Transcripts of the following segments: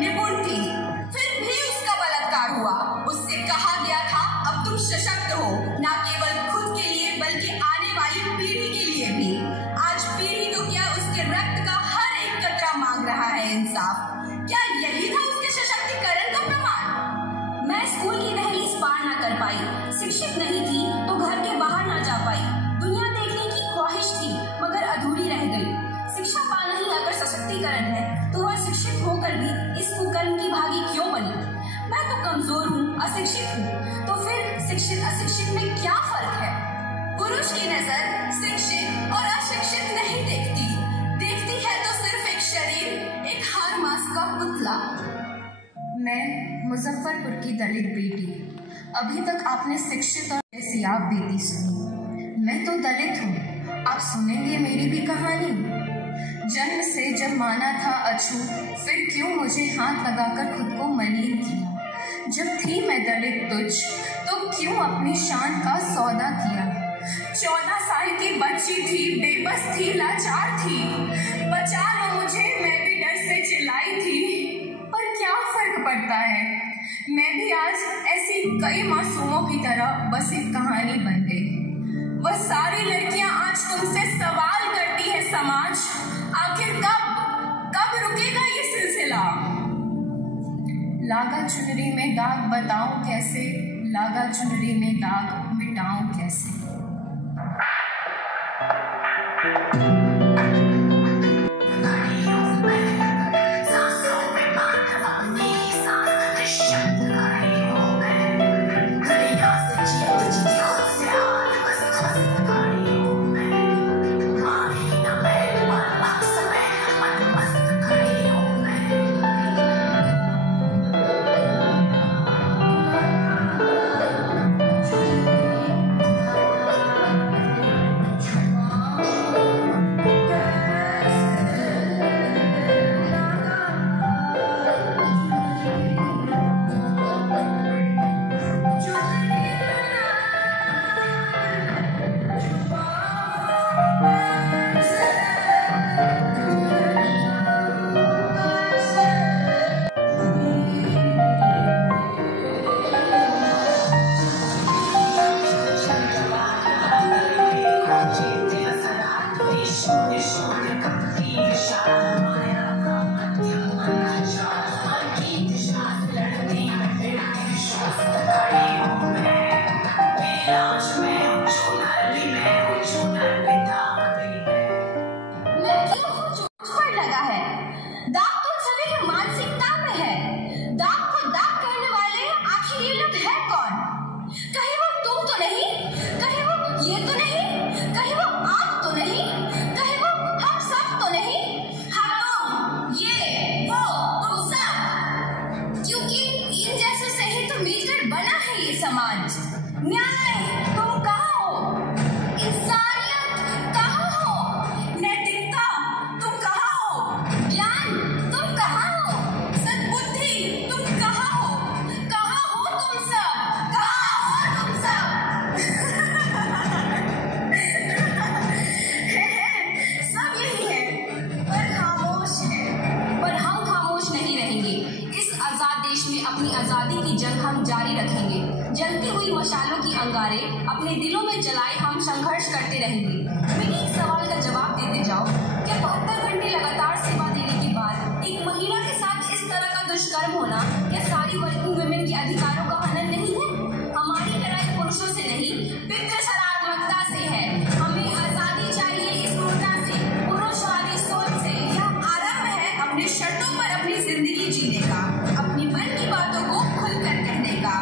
निपुण थी, फिर भी उसका बलात्कार हुआ। उससे कहा गया था अब तुम सशक्त हो, न केवल खुद के लिए बल्कि आने वाली पीढ़ी के लिए भी। आज पीढ़ी तो क्या, उसके रक्त का हर एक कतरा मांग रहा है इंसाफ। क्या यही था उसके सशक्तिकरण का प्रमाण? मैं स्कूल की दहलीज पार ना कर पाई, शिक्षित नहीं थी तो घर के बाहर ना जा पाई। दुनिया देखने की ख्वाहिश थी मगर अधूरी रह गई। शिक्षा पाना ही अगर सशक्तिकरण है तो वह शिक्षित होकर भी इस कुकर्म की भागी क्यों बनी? मैं तो कमजोर हूँ, अशिक्षित हूँ, तो फिर शिक्षित अशिक्षित में क्या फर्क है? पुरुष की नजर शिक्षित और अशिक्षित नहीं देखती, देखती है तो सिर्फ एक शरीर, एक हार मास का पुतला। मैं मुजफ्फरपुर की दलित बेटी, अभी तक आपने शिक्षित और सियाब बेटी सुनी। मैं तो दलित हूँ, आप सुनेंगे मेरी भी कहानी। जन्म से जब माना था अछूत, फिर क्यों मुझे हाथ लगाकर खुद को मलिन किया? जब थी मैं दलित तुच्छ, तो क्यों अपनी शान का सौदा किया? 14 साल की बच्ची थी, बेबस थी, लाचार थी, बचा लो मुझे, मैं भी डर से चिल्लाई थी। पर क्या फर्क पड़ता है, मैं भी आज ऐसी कई मासूमों की तरह बस एक कहानी बन गई। वह सारी लड़कियां आज तुमसे सवाल करती है समाज, आखिर कब रुकेगा ये सिलसिला? लागा चुनरी में दाग बताऊं कैसे, लागा चुनरी में दाग मिटाऊं कैसे? जलती हुई मशालों की अंगारे अपने दिलों में जलाए हम संघर्ष करते रहेंगे। मैंने एक सवाल का जवाब देते जाओ, क्या 72 घंटे लगातार सेवा देने के बाद एक महिला के साथ इस तरह का दुष्कर्म होना क्या सारी वर्किंग वुमेन के अधिकारों का हनन नहीं है? हमारी लड़ाई पुरुषों से नहीं, पितृ सरात्मकता से है। हमें आजादी चाहिए इस क्रूरता से, पुरुषवादी सोच से। यह आरंभ है अपनी शर्तों पर अपनी जिंदगी जीने का, अपनी मन की बातों को खुलकर कहने का।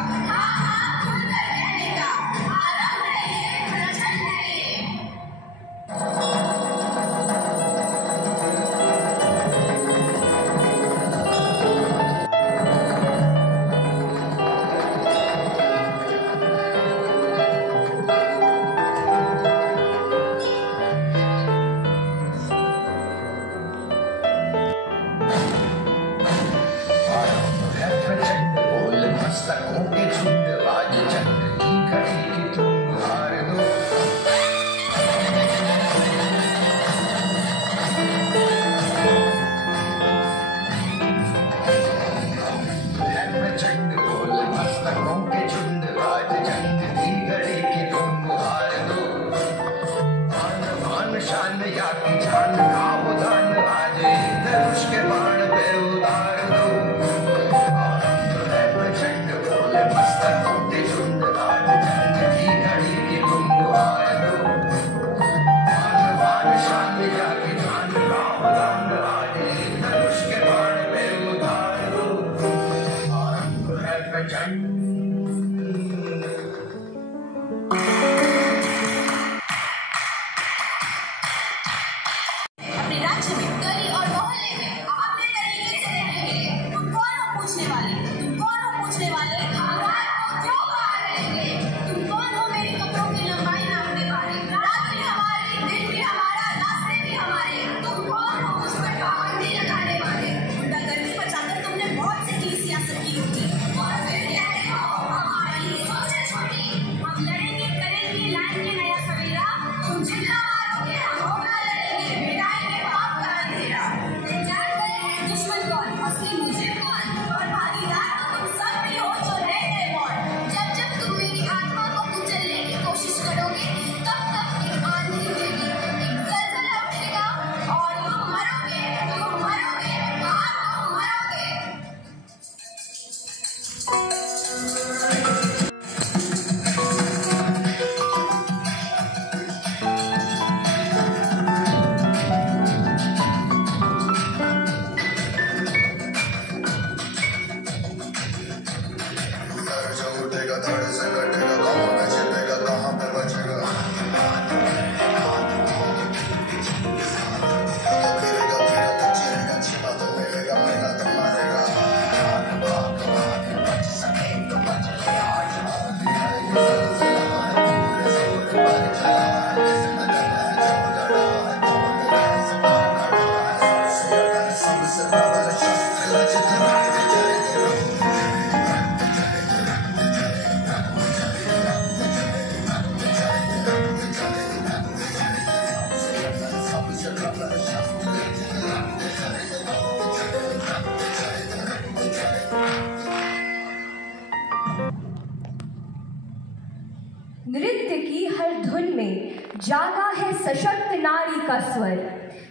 नृत्य की हर धुन में जागा है सशक्त नारी का स्वर।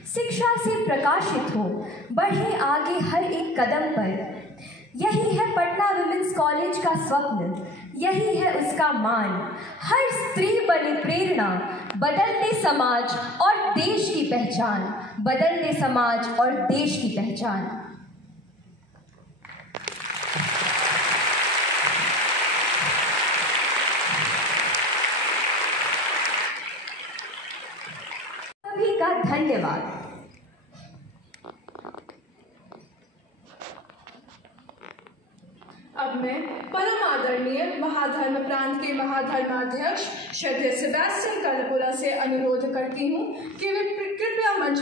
शिक्षा से प्रकाशित हो, बढ़े आगे हर एक कदम पर। यही है पटना विमेंस कॉलेज का स्वप्न, यही है उसका मान। हर स्त्री बने प्रेरणा, बदलते समाज और देश की पहचान। बदलते समाज और देश की पहचान। सभी का धन्यवाद। अब मैं परम आदरणीय महाधर्म प्रांत के महाधर्माध्यक्ष श्रद्धेय सेबेस्टियन कलपुरा से अनुरोध करती हूँ कि वे कृपया मंच